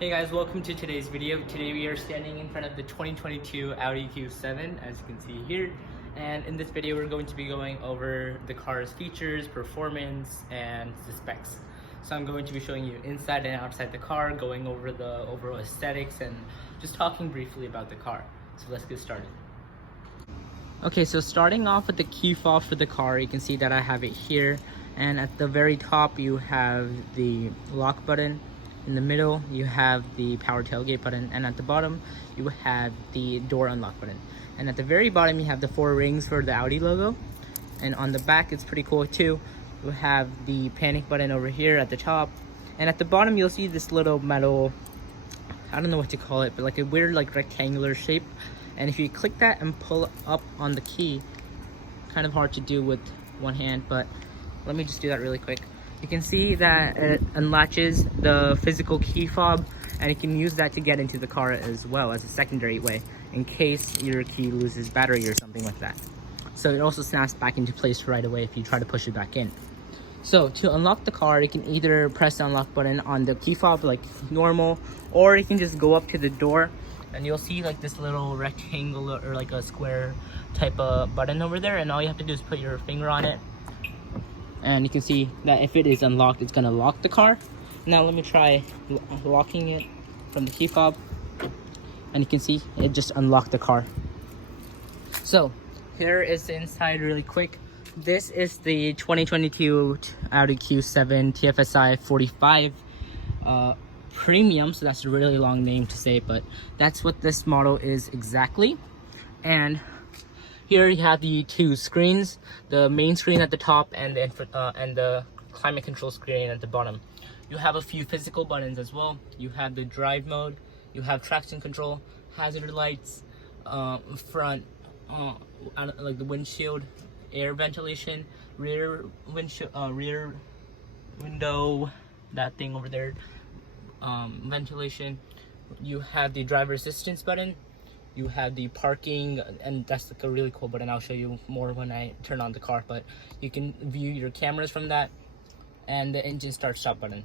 Hey guys, welcome to today's video. Today we are standing in front of the 2022 Audi Q7, as you can see here. And in this video we're going to be going over the car's features, performance, and the specs. So I'm going to be showing you inside and outside the car, going over the overall aesthetics, and just talking briefly about the car. So let's get started. Okay, so starting off with the key fob for the car, you can see that I have it here. And at the very top you have the lock button. In the middle, you have the power tailgate button, and at the bottom, you have the door unlock button. And at the very bottom, you have the 4 rings for the Audi logo. And on the back, it's pretty cool too. You have the panic button over here at the top. And at the bottom, you'll see this little metal, I don't know what to call it, but like a weird like rectangular shape. And if you click that and pull up on the key, kind of hard to do with one hand, but let me just do that really quick. You can see that it unlatches the physical key fob, and you can use that to get into the car as well as a secondary way in case your key loses battery or something like that. So it also snaps back into place right away if you try to push it back in. So to unlock the car, you can either press the unlock button on the key fob like normal, or you can just go up to the door and you'll see like this little rectangle or like a square type of button over there, and all you have to do is put your finger on it. And you can see that if it is unlocked, it's gonna lock the car. Now let me try locking it from the key fob. And you can see it just unlocked the car. So here is the inside really quick. This is the 2022 Audi Q7 TFSI 45 Premium. So that's a really long name to say, but that's what this model is exactly. And here you have the 2 screens, the main screen at the top and the climate control screen at the bottom. You have a few physical buttons as well. You have the drive mode, you have traction control, hazard lights, front, like the windshield, air ventilation, rear window, that thing over there, ventilation. You have the driver assistance button. You have the parking, and that's like a really cool button. I'll show you more when I turn on the car, but you can view your cameras from that, and the engine start stop button.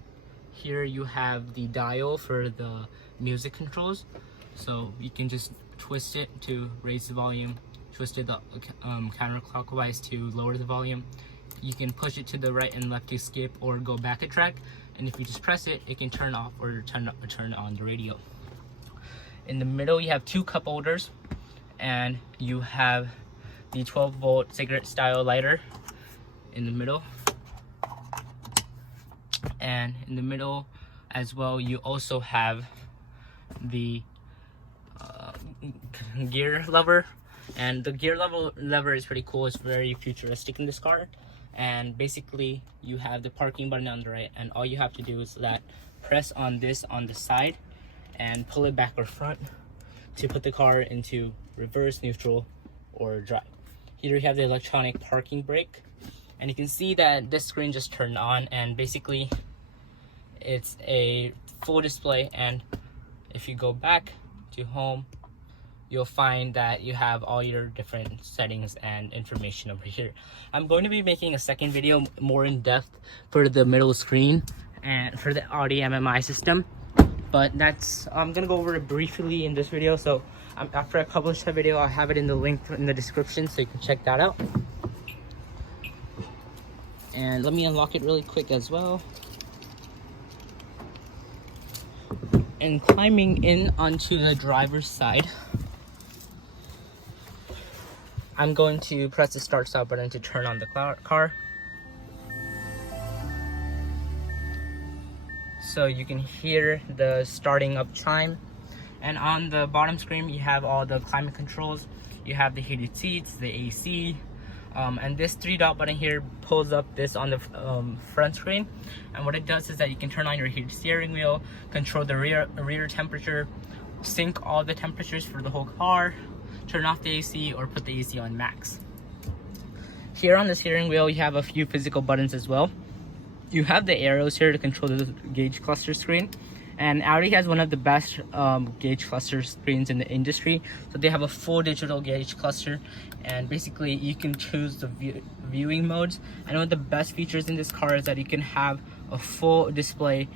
Here you have the dial for the music controls, so you can just twist it to raise the volume, twist it counterclockwise to lower the volume. You can push it to the right and left to skip or go back a track, and if you just press it, it can turn off or turn on the radio. In the middle, you have 2 cup holders, and you have the 12-volt cigarette style lighter in the middle. And in the middle as well, you also have the gear lever. And the gear lever is pretty cool. It's very futuristic in this car. And basically, you have the parking button on the right, and all you have to do is press on this on the side and pull it back or front to put the car into reverse, neutral, or drive. Here you have the electronic parking brake, and you can see that this screen just turned on, and basically it's a full display. And if you go back to home, you'll find that you have all your different settings and information over here. I'm going to be making a second video more in depth for the middle screen and for the Audi MMI system. But I'm gonna go over it briefly in this video. So after I publish the video, I'll have it in the link in the description so you can check that out. And let me unlock it really quick as well. And climbing in onto the driver's side, I'm going to press the start stop button to turn on the car. So you can hear the starting up chime. And on the bottom screen, you have all the climate controls. You have the heated seats, the AC, and this 3-dot button here pulls up this on the front screen. And what it does is that you can turn on your heated steering wheel, control the rear temperature, sync all the temperatures for the whole car, turn off the AC, or put the AC on max. Here on the steering wheel, you have a few physical buttons as well. You have the arrows here to control the gauge cluster screen, and Audi has one of the best gauge cluster screens in the industry. So they have a full digital gauge cluster, and basically you can choose the viewing modes. And one of the best features in this car is that you can have a full display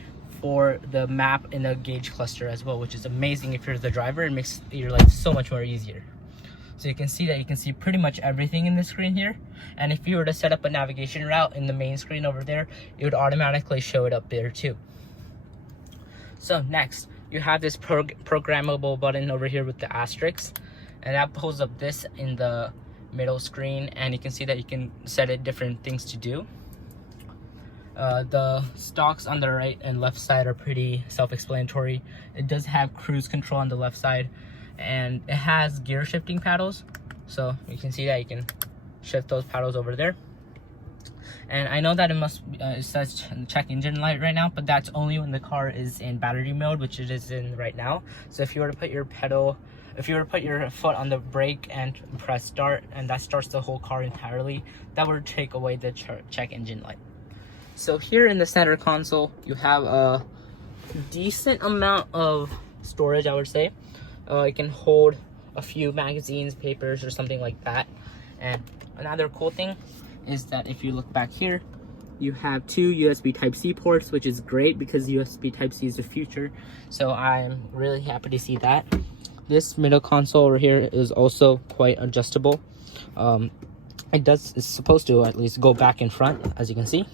for the map in the gauge cluster as well, which is amazing if you're the driver. It makes your life so much more easier. So you can see that you can see pretty much everything in the screen here. And if you were to set up a navigation route in the main screen over there, it would automatically show it up there too. So next, you have this programmable button over here with the asterisk, and that pulls up this in the middle screen, and you can see that you can set it different things to do. The stalks on the right and left side are pretty self-explanatory. It does have cruise control on the left side, and it has gear shifting paddles, so you can see that you can shift those paddles over there. And I know that it says check engine light right now, but that's only when the car is in battery mode, which it is in right now. So if you were to put your foot on the brake and press start, and that starts the whole car entirely, that would take away the check engine light. So here in the center console, you have a decent amount of storage, I would say. It can hold a few magazines, papers, or something like that. And another cool thing is that if you look back here, you have 2 USB Type-C ports, which is great because USB Type-C is the future. So I'm really happy to see that. This middle console over here is also quite adjustable. It's supposed to at least go back and front, as you can see.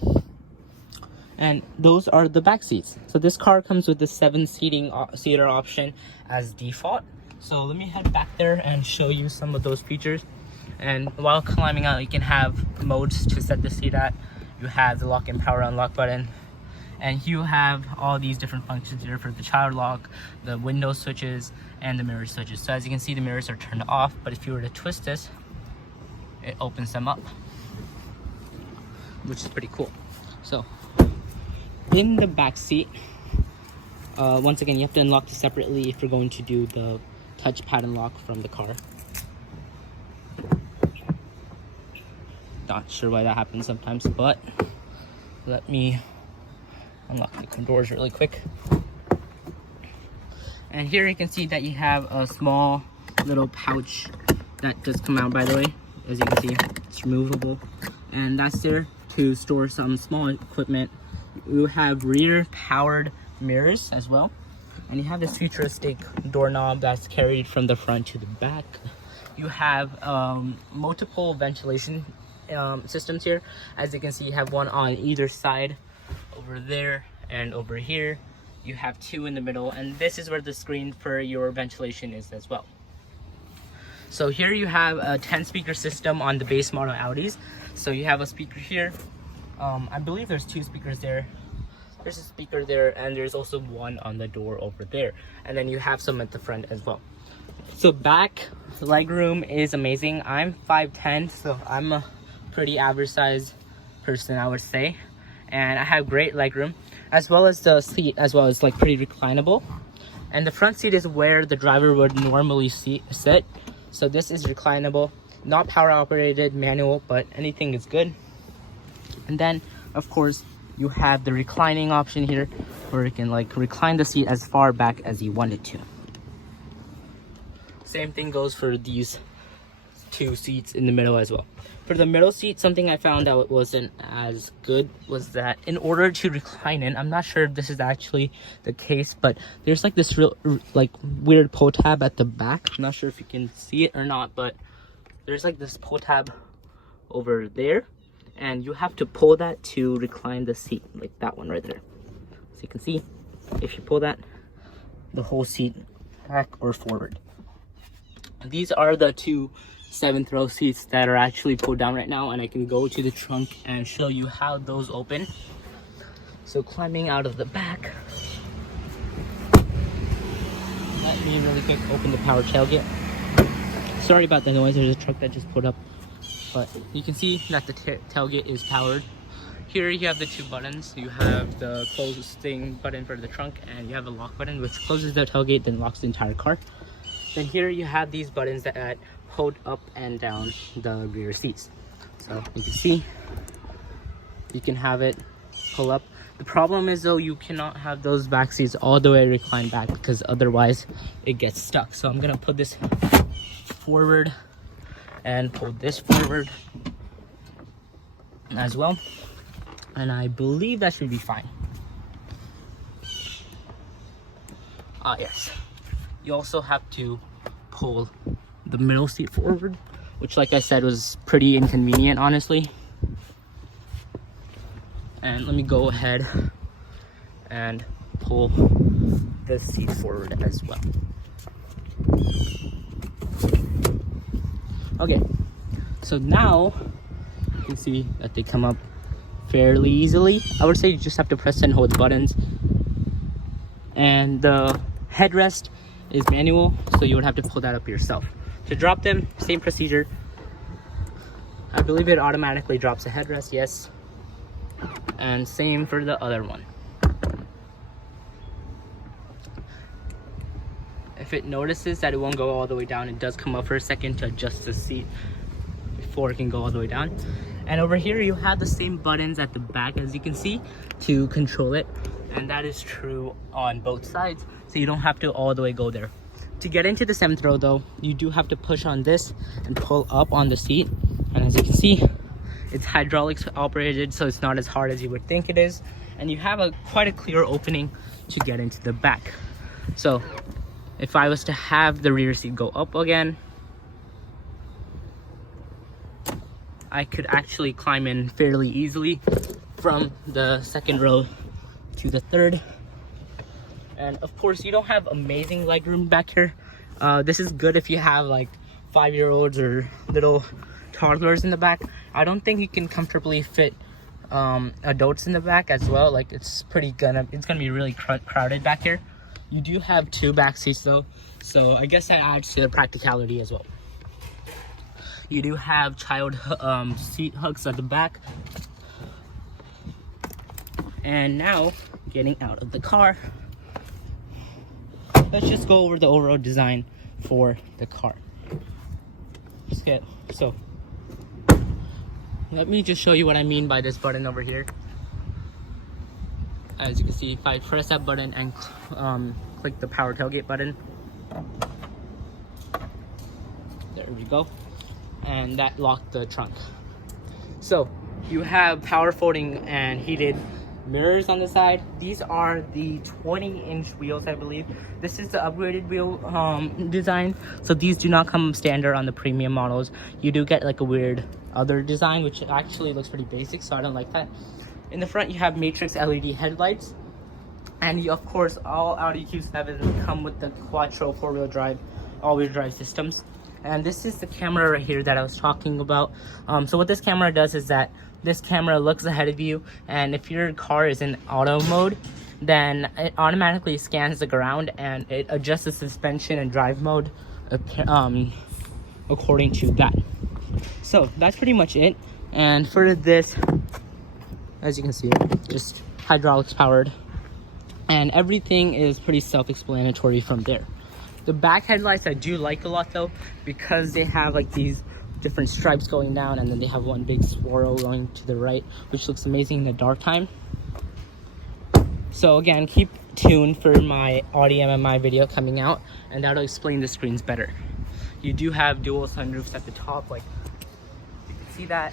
And those are the back seats. So this car comes with the 7-seater option as default. So let me head back there and show you some of those features. And while climbing out, you can have modes to set the seat at. You have the lock and power unlock button, and you have all these different functions here for the child lock, the window switches, and the mirror switches. So as you can see, the mirrors are turned off, but if you were to twist this, it opens them up, which is pretty cool. So in the back seat, once again, you have to unlock this separately if you're going to do the touchpad unlock from the car. Not sure why that happens sometimes, but let me unlock the doors really quick. And here you can see that you have a small little pouch that does come out, by the way. As you can see, it's removable, and that's there to store some small equipment. You have rear powered mirrors as well, and you have this futuristic doorknob that's carried from the front to the back. You have multiple ventilation systems here. As you can see, you have one on either side over there and over here. You have 2 in the middle, and this is where the screen for your ventilation is as well. So here you have a 10-speaker system on the base model Audis. So you have a speaker here. I believe there's 2 speakers there. There's a speaker there, and there's also one on the door over there. And then you have some at the front as well. So back legroom is amazing. I'm 5'10", so I'm a pretty average size person, I would say. And I have great legroom, as well as the seat as well. It's like pretty reclinable. And the front seat is where the driver would normally sit. So this is reclinable, not power operated, manual, but anything is good. And then of course you have the reclining option here, where you can like recline the seat as far back as you want it to. Same thing goes for these 2 seats in the middle as well. For the middle seat, something I found out wasn't as good was that in order to recline in, I'm not sure if this is actually the case, but there's like this real like weird pull tab at the back. I'm not sure if you can see it or not, but there's like this pull tab over there, and you have to pull that to recline the seat, like that one right there. So you can see, if you pull that, the whole seat back or forward. These are the 2 7th row seats that are actually pulled down right now, and I can go to the trunk and show you how those open. So climbing out of the back, let me really quick open the power tailgate. Sorry about the noise, there's a truck that just pulled up, but you can see that the tailgate is powered. Here you have the 2 buttons. You have the closing button for the trunk, and you have a lock button which closes the tailgate, then locks the entire car. Then here you have these buttons that hold up and down the rear seats. So you can see, you can have it pull up. The problem is though, you cannot have those back seats all the way reclined back, because otherwise it gets stuck. So I'm gonna put this forward and pull this forward as well, and I believe that should be fine. yes. You also have to pull the middle seat forward, which, like I said, was pretty inconvenient, honestly. And let me go ahead and pull the seat forward as well. Okay, so now you can see that they come up fairly easily. I would say you just have to press and hold the buttons. And the headrest is manual, so you would have to pull that up yourself. To drop them, same procedure. I believe it automatically drops the headrest, yes. And same for the other one. If it notices that it won't go all the way down, it does come up for a second to adjust the seat before it can go all the way down. And over here you have the same buttons at the back, as you can see, to control it. And that is true on both sides, so you don't have to all the way go there. To get into the 7th row though, you do have to push on this and pull up on the seat. And as you can see, it's hydraulics operated, so it's not as hard as you would think it is. And you have quite a clear opening to get into the back. So if I was to have the rear seat go up again, I could actually climb in fairly easily from the 2nd row to the 3rd. And of course, you don't have amazing legroom back here. This is good if you have like 5-year-olds or little toddlers in the back. I don't think you can comfortably fit adults in the back as well. Like it's gonna be really crowded back here. You do have 2 back seats though, so I guess that adds to the practicality as well. You do have child seat hooks at the back. And now, getting out of the car, let's just go over the overall design for the car. So let me just show you what I mean by this button over here. As you can see, if I press that button and click the power tailgate button, there we go, and that locked the trunk. So you have power folding and heated mirrors on the side. These are the 20-inch wheels, I believe. This is the upgraded wheel design, so these do not come standard on the premium models. You do get like a weird other design, which actually looks pretty basic, so I don't like that. In the front, you have matrix LED headlights, and of course, all Audi Q7s come with the Quattro 4-wheel drive, all-wheel drive systems. And this is the camera right here that I was talking about. So what this camera does is that this camera looks ahead of you, and if your car is in auto mode, then it automatically scans the ground and it adjusts the suspension and drive mode according to that. So that's pretty much it. And for this, as you can see, just hydraulics powered, and everything is pretty self-explanatory from there. The back headlights I do like a lot though, because they have like these different stripes going down, and then they have one big swirl going to the right, which looks amazing in the dark time. So again, keep tuned for my Audi MMI video coming out, and that'll explain the screens better. You do have dual sunroofs at the top, like you can see that.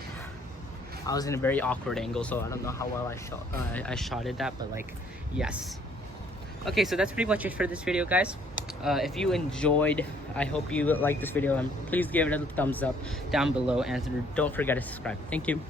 I was in a very awkward angle, so I don't know how well I shotted that, but like, yes. Okay, so that's pretty much it for this video, guys. If you enjoyed, I hope you liked this video, and please give it a thumbs up down below, and don't forget to subscribe. Thank you.